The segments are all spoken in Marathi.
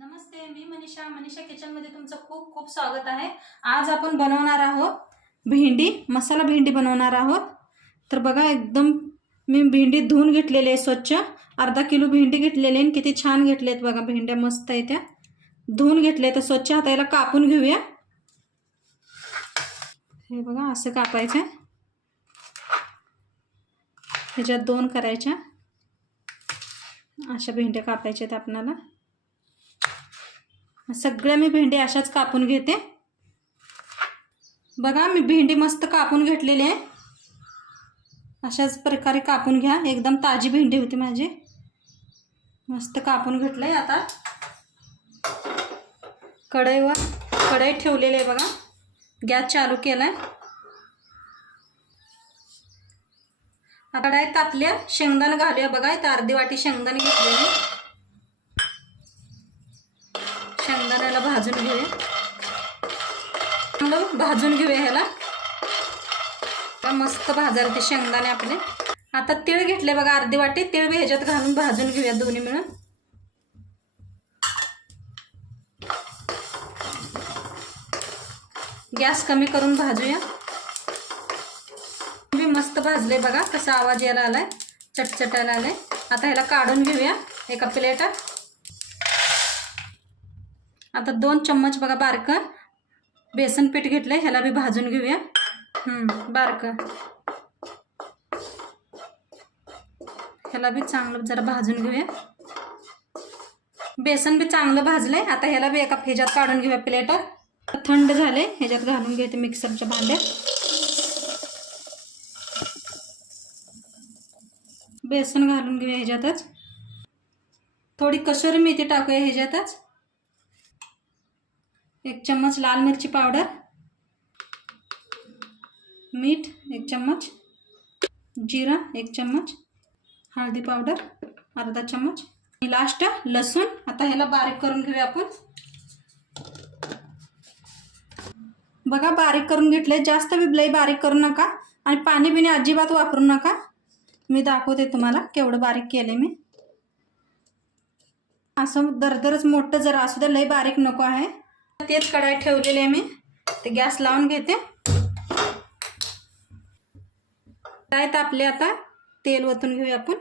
नमस्ते, मी मनीषा किचनमध्ये तुमचं खूप खूप स्वागत आहे। आज आपण बनवणार आहोत भेंडी, मसाला भेंडी बनवणार आहोत। तर बघा, एकदम मी भेंडी धुवून घेतलेली आहे स्वच्छ। अर्धा किलो भेंडी घेतलेली आहे, किती छान घेतलेत बघा, भेंड्या मस्त आहेत त्या। धुवून घेतले तर स्वच्छ, आता याला कापून घेऊया। हे बघा, असं कापायचं, ह्याच्यात दोन करायच्या, अशा भेंड्या कापायच्या आहेत आपल्याला। सगळ्या मी भेंडी अशाच कापून घेते। बघा, मी भेंडी मस्त कापून घेतलेली आहे। अशाच प्रकारे कापून घ्या, एकदम ताजी भेंडी होती माझी। मस्त कापून घेतलंय। आता कढई ठेवलेली आहे बघा, गॅस चालू केलाय। आता कढई तापल्या, शेंगदाणे घालूया बघा। इथं अर्धी वाटी शेंगदाणे घेतलेले, शेंगदाण्याला भाजून घेऊया, चांगलं भाजून घेऊया ह्याला। मस्त भाजायला ते शेंगदाणे आपले। आता तीळ घेतले बघा, अर्धी वाटी तीळ बी ह्याच्यात घालून भाजून घेऊया दोन्ही मिळून। गॅस कमी करून भाजूया। बी मस्त भाजले बघा, कसा आवाज यायला आलाय, चटचटायला आलाय। आता ह्याला काढून घेऊया एका प्लेटात। आता 2 चम्मच बघा बारक बेसन पीठ घेतलंय, ह्याला बी भाजून घेऊया। बारक ह्याला बी चांगलं जरा भाजून घेऊया। बेसन बी चांगलं भाजलंय। आता ह्याला बी एका ह्याच्यात काढून घेऊया प्लेटात। थंड झाले, ह्याच्यात घालून घेते मिक्सरच्या भांड्यात। बेसन घालून घेऊया ह्याच्यातच, थोडी कसुरी मेथी टाकूया ह्याच्यातच। 1 चम्मच लाल मिरची पावडर, मीठ 1 चम्मच, जीरा 1 चम्मच, हळदी पावडर अर्धा चम्मच, आणि लास्ट लसूण। आता ह्याला बारीक करून घेऊया आपण। बघा, बारीक करून घेतले, जास्त बी लई बारीक करू नका, आणि पाणी बिणी अजिबात वापरू नका। मी दाखवते तुम्हाला केवढं बारीक केले मी। असं दरदरच मोठं जरा असू दे, लई बारीक नको आहे। तेच कढई ठेवलेली आहे मी, ते गॅस लावून घेते। कढई तापली, आता तेल ओतून घेऊया आपण।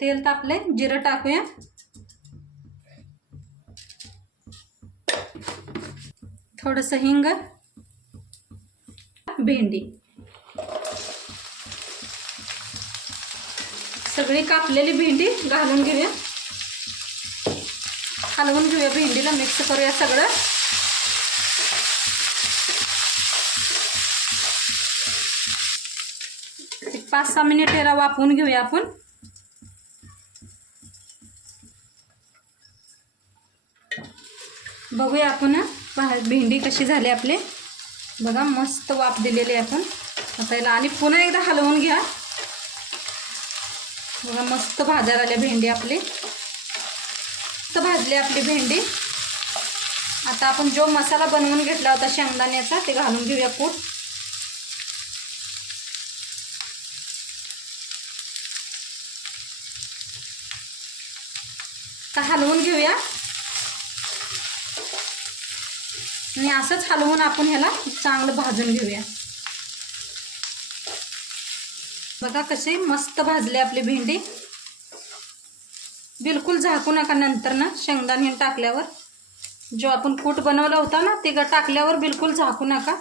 तेल तापले, जिरं टाकूया, थोडंसं हिंग, भेंडी, सगळी कापलेली भेंडी घालून घेऊया, हलवून घेऊया, भेंडीला मिक्स करूया सगळं। एक 5-6 मिनिट याला वाफवून घेऊया आपण। बघूया आपण भेंडी कशी झाली आपले। बघा, मस्त वाफ दिलेली आहे आपण। आता याला आणि पुन्हा एकदा हलवून घ्या। बघा, मस्त भाजायला आली भेंडी आपली, मस्त भाजली आपली भेंडी। आता आपण जो मसाला बनवून घेतला होता शेंगदाण्याचा, ते घालून घेऊया कूट। तर हलवून घेऊया, आणि असंच हलवून आपण ह्याला चांगलं भाजून घेऊया। बघा, कशी मस्त भाजली आपली भेंडी। बिलकुल झाकू नका, नंतर ना शेंगदाणे टाकल्यावर जो आपण कूट बनवला होता ना, ते टाकल्यावर बिलकुल झाकू नका,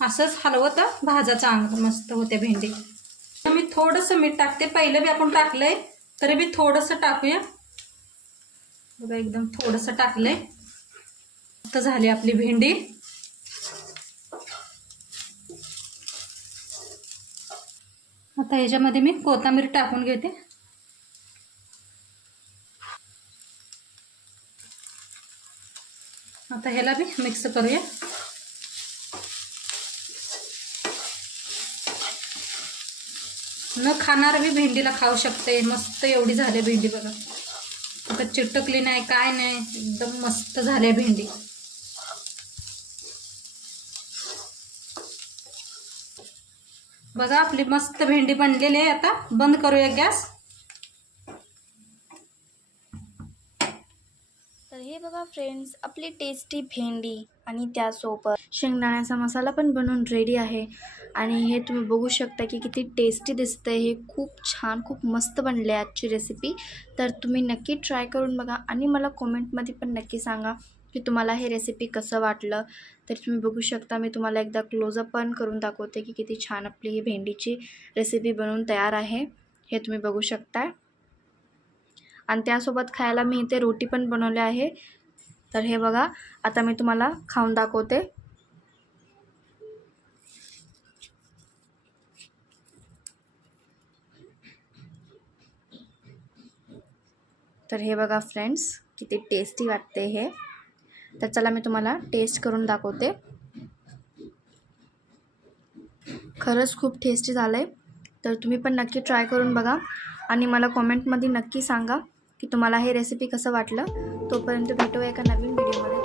असंच हलवत भाजा, चांगलं मस्त होते भेंडी। मी थोडंसं मीठ टाकते, पहिलं बी आपण टाकलंय तरी बी थोडंसं टाकूया। बघा, एकदम थोडंसं टाकलंय, मस्त झाली आपली भेंडी। आता ह्याच्यामध्ये मी कोथिंबीर टाकून घेते। आता ह्याला बी मिक्स करूया। न खाणार बी भेंडीला खाऊ शकते, मस्त एवढी झाली भेंडी बघा। आता चिटकली नाही, काय नाही, एकदम मस्त झाली भेंडी। बघा, आपली मस्त भेंडी बनलेली आहे। आता बंद करूया गॅस। बघा फ्रेंड्स, आपली टेस्टी भेंडी आणि त्यासोबत शेंगदाण्याचा मसाला पण बनवून रेडी आहे. आणि हे तुम्ही बघू शकता की किती टेस्टी दिसतंय. हे खूप छान, खूप मस्त बनले आजची रेसिपी. तर तुम्ही नक्की ट्राय करून बघा आणि मला कॉमेंटमध्ये पण नक्की सांगा की तुम्हाला हे रेसिपी कसं वाटलं. तर तुम्ही बघू शकता, मी तुम्हाला एकदा क्लोजअप पण करून दाखवते की किती छान आपली ही भेंडीची रेसिपी बनवून तयार आहे. हे तुम्ही बघू शकता. आणि त्यासोबत खायला मी इथे रोटी पण बनवली आहे. तर हे बघा, आता मी तुम्हाला खाऊन दाखवते. तर हे बघा फ्रेंड्स, किती टेस्टी वाटते हे. तर चला मी तुम्हाला टेस्ट करून दाखवते. खरंच खूप टेस्टी झालं आहे. तर तुम्ही पण नक्की ट्राय करून बघा आणि मला कॉमेंटमध्ये नक्की सांगा की तुम्हाला हे रेसिपी कसं वाटलं. तोपर्यंत भेटूया एका नवीन व्हिडिओमध्ये.